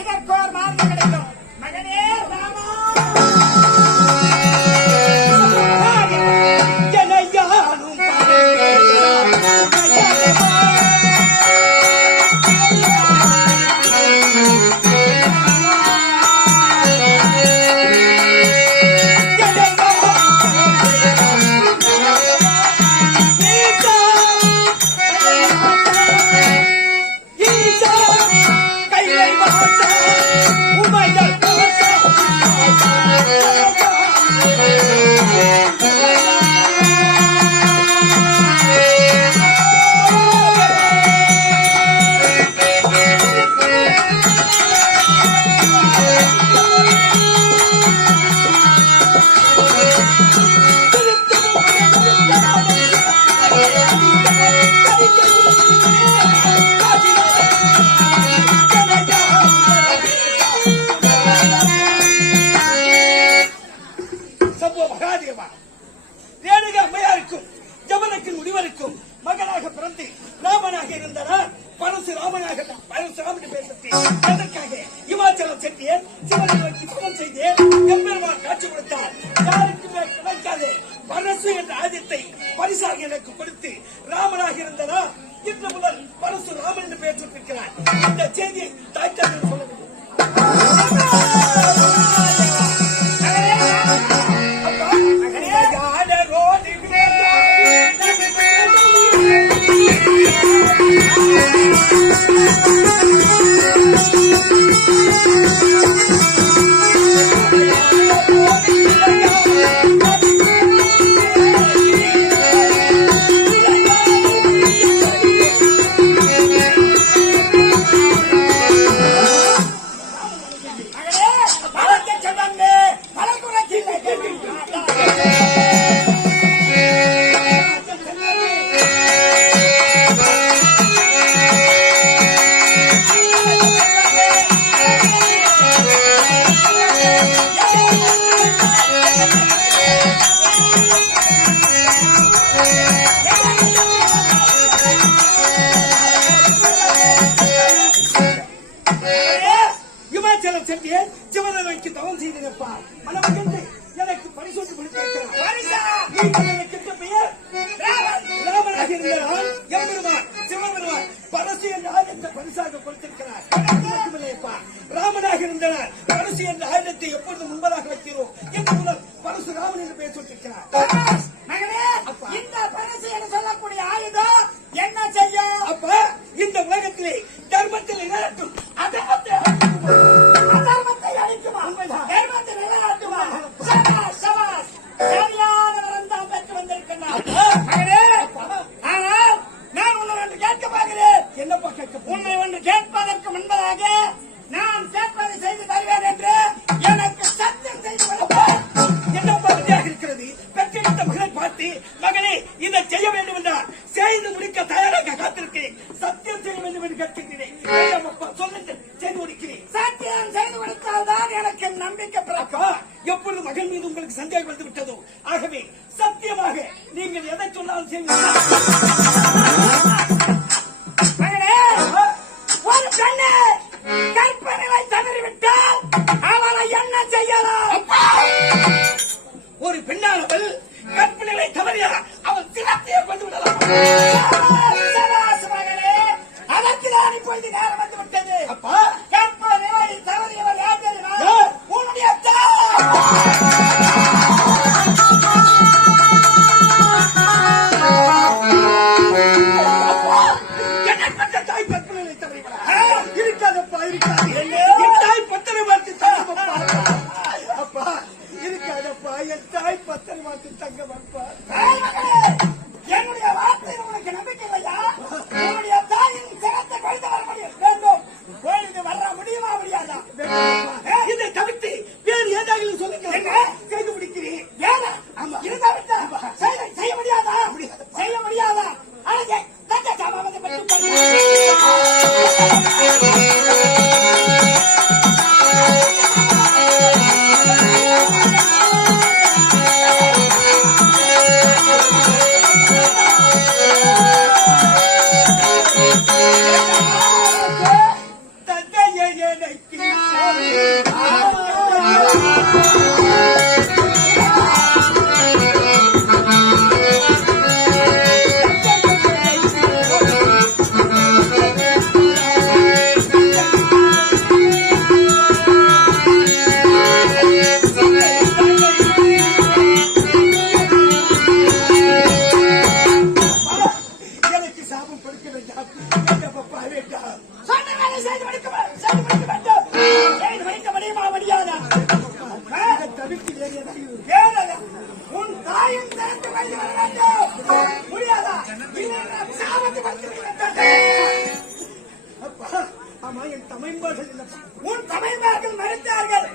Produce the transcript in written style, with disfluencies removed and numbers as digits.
இதற்கோர் மார்க்கம் கிடைக்கும். மகனே ராமா மகனாக பிறந்து ராமனாக இருந்தார். பரசுராமனாக பரசுராமன் பேசத்தி அதற்காக இமாச்சலம் சென்றேன். சிவனை நோக்கி தவம் செய்தேன். எம்பெருமான் காட்சி கொடுத்தார். யாருக்குமே கிடைக்காது பரசு என்ற ஆயுதத்தை பரிசாக எனக்கு கொடுத்து ராமனாக இருந்தாரா இன்று முதல் பரசுராமன் என்று பெயர் சொல்லிருக்கிறார். இந்த செய்தியை தாய்த்தார்கள் சொல்ல வேண்டும். சிவனை வைத்து தவம் செய்திருப்பா மனமகிழ்ந்து எனக்கு பரிசோட்டு கொடுத்திருக்கிறார். ராமனாக இருந்தால் எம்பெருமான் சிவபெருமான் பரசு என்ற ஆயுதத்தை பரிசாக கொடுத்திருக்கிறார். ராமனாக இருந்தால் பரசு என்ற ஆயுதத்தை எப்பொழுது முன்பதாக வைக்கிறோம் என்று முதல் பரசுராமன் என்று பெயர் சொல்லிருக்கிறார். இந்த பரசு என்று சொல்லக்கூடிய ஆயுதம் என்ன செய்யும்? அப்ப இந்த உலகத்திலே தர்மத்தில் நிலநட்டும் அதர்மத்தை அழிக்குமா? தர்மத்தை நிலநாட்டுமா? சரியான வரம் தான் பெற்று வந்திருக்கிறார். ஆனால் நான் உன்னை ஒன்று கேட்க பார்க்கிறேன். என்னப்பா கேட்க? உன்னை ஒன்று கேட்பதற்கு முன்பதாக நான் கேட்பதை செய்து தருவேன் என்று எனக்கு சத்தியம் செய்து கொடுப்பேன். என்னப்பா வித்தியாக இருக்கிறது? பெற்றெடுத்த மகனை பார்த்து மகனே இதை செய்ய வேண்டும் என்றால் செய்து முடிக்க தயாராக காத்திருக்கிறேன். சத்தியம் செய்ய வேண்டும் என்று கேட்கிறேன். சொல்லுங்க செய்து முடிக்கிறேன். சத்தியம் செய்து கொடுத்தால்தான் எனக்கு நம்பிக்கை பிறக்கும். எப்பொழுது மகன் மீது உங்களுக்கு சந்தேகம் வந்து விட்டதோ ஆகவே சத்தியமாக நீங்கள் எதை சொன்னாலும் செய்வீர்கள். ஒரு பெண்ணை கற்பனையை தவறிவிட்டால் அவளை என்ன செய்யலாம்? ஒரு பெண்ணானவள் கற்பனைகளை தவறியா அவள் சினத்தையே கொண்டு விடலாம். அதற்கு தான் இப்பொழுது நேரம் வந்து விட்டது. அப்பா கற்பனை தவறியவள் யார் தெரியுமா? உன்னுடைய தாய் பத்திரங்களை தவறிவிடா இருக்காதப்பா இருக்காது. தாய் பத்திரை மாற்றி அப்பா இருக்காதப்பா என் தாய் பத்திரை மாற்றி தங்கப்பா. என்னுடைய வார்த்தையில் உனக்கு நம்பிக்கை இல்லையா? என்னுடைய தாயின் சிரத்தை கொண்டு வர வேண்டும். கோயிலுக்கு வர முடியுமா முடியாதா? இதை தவிர்த்து வேறு ஏதாவது சொல்லுங்க. செய்து முடிக்கிறேன். வேற இருந்தா விட்டா செய்ய முடியாதா? செய்ய முடியாதா? அழகே தங்க சாமாவத்தை பற்றி தந்தையை எனக்கு எனக்கு சாபம் கொடுக்க வேண்டாம். அப்பா வேண்டாம். சொன்ன வேலை செய்து முடிக்க வேண்டும். செய்து முடிக்க முடியுமா முடியாதா? இதை தவிர்த்து வேறு எதையும் ஏனடா? உன் தாயின் சேர்ந்து வைத்து வர வேண்டும். முடியாதா? இல்லை நான் சாபத்தை வைத்திருக்கிறேன். அப்பா, ஆமா என் தமிழ்பார்கள் இல்லப்பா. உன் தமிழ்மார்கள் மறுத்தார்கள்.